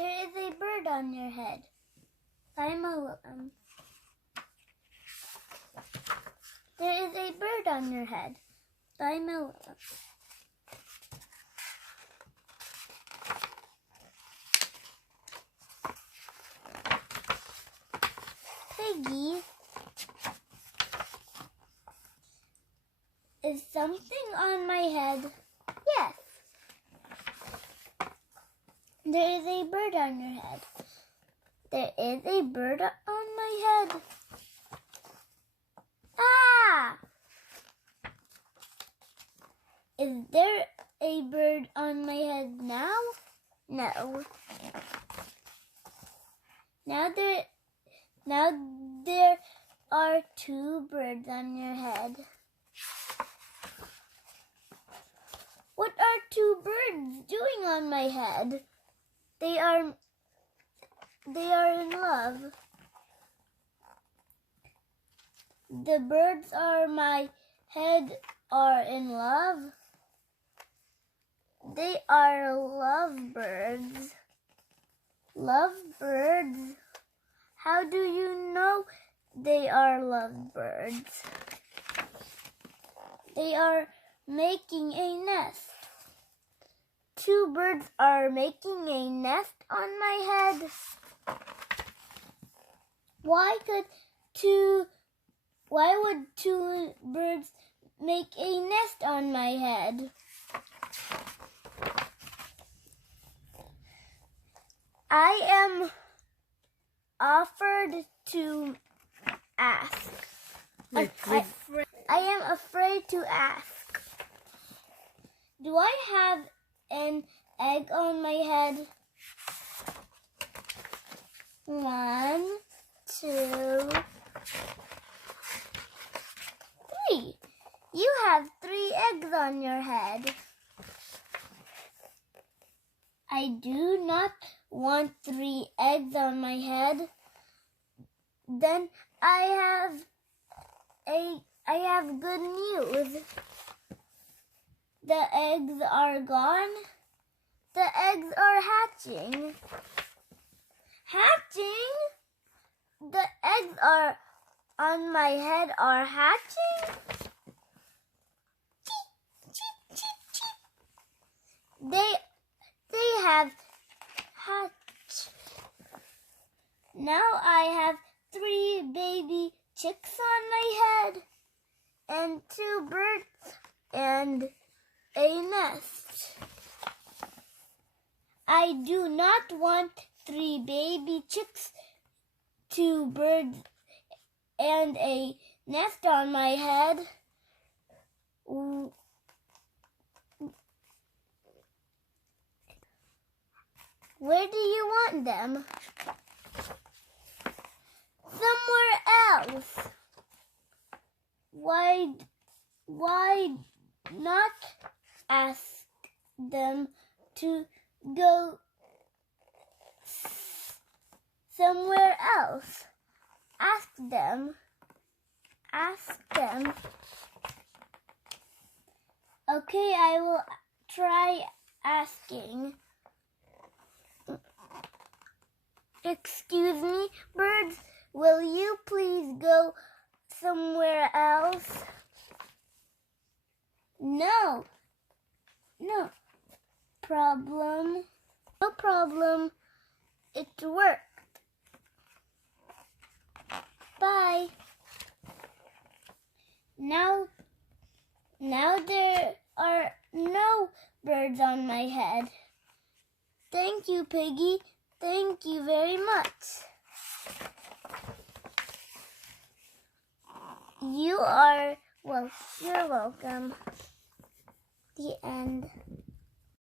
There is a bird on your head. By Mo Willems. There is a bird on your head. By Mo Willems. Piggy, is something on my head? Yes. There is a bird on your head. There is a bird on my head. Ah! Is there a bird on my head now? No. Now there are two birds on your head. What are two birds doing on my head? They are in love. The birds on my head are in love. They are lovebirds. Lovebirds? How do you know they are lovebirds? They are making a nest. Two birds are making a nest on my head. Why would two birds make a nest on my head? I am offered to ask. I am afraid to ask. Do I have an egg on my head? 1, 2, 3. You have 3 eggs on your head. I do not want 3 eggs on my head. Then I have good news. The eggs are gone. The eggs are hatching. Hatching? The eggs are on my head are hatching? Cheep, cheep, cheep, cheep. They have hatched. Now I have 3 baby chicks on my head and 2 birds and a nest. I do not want 3 baby chicks, 2 birds, and a nest on my head. Where do you want them? Somewhere else. Why not ask them to go somewhere else? Ask them. Okay, I will try asking. Excuse me, birds, will you please go somewhere else? No problem. No problem. It worked. Bye. Now there are no birds on my head. Thank you, Piggy. Thank you very much. You're welcome. The end.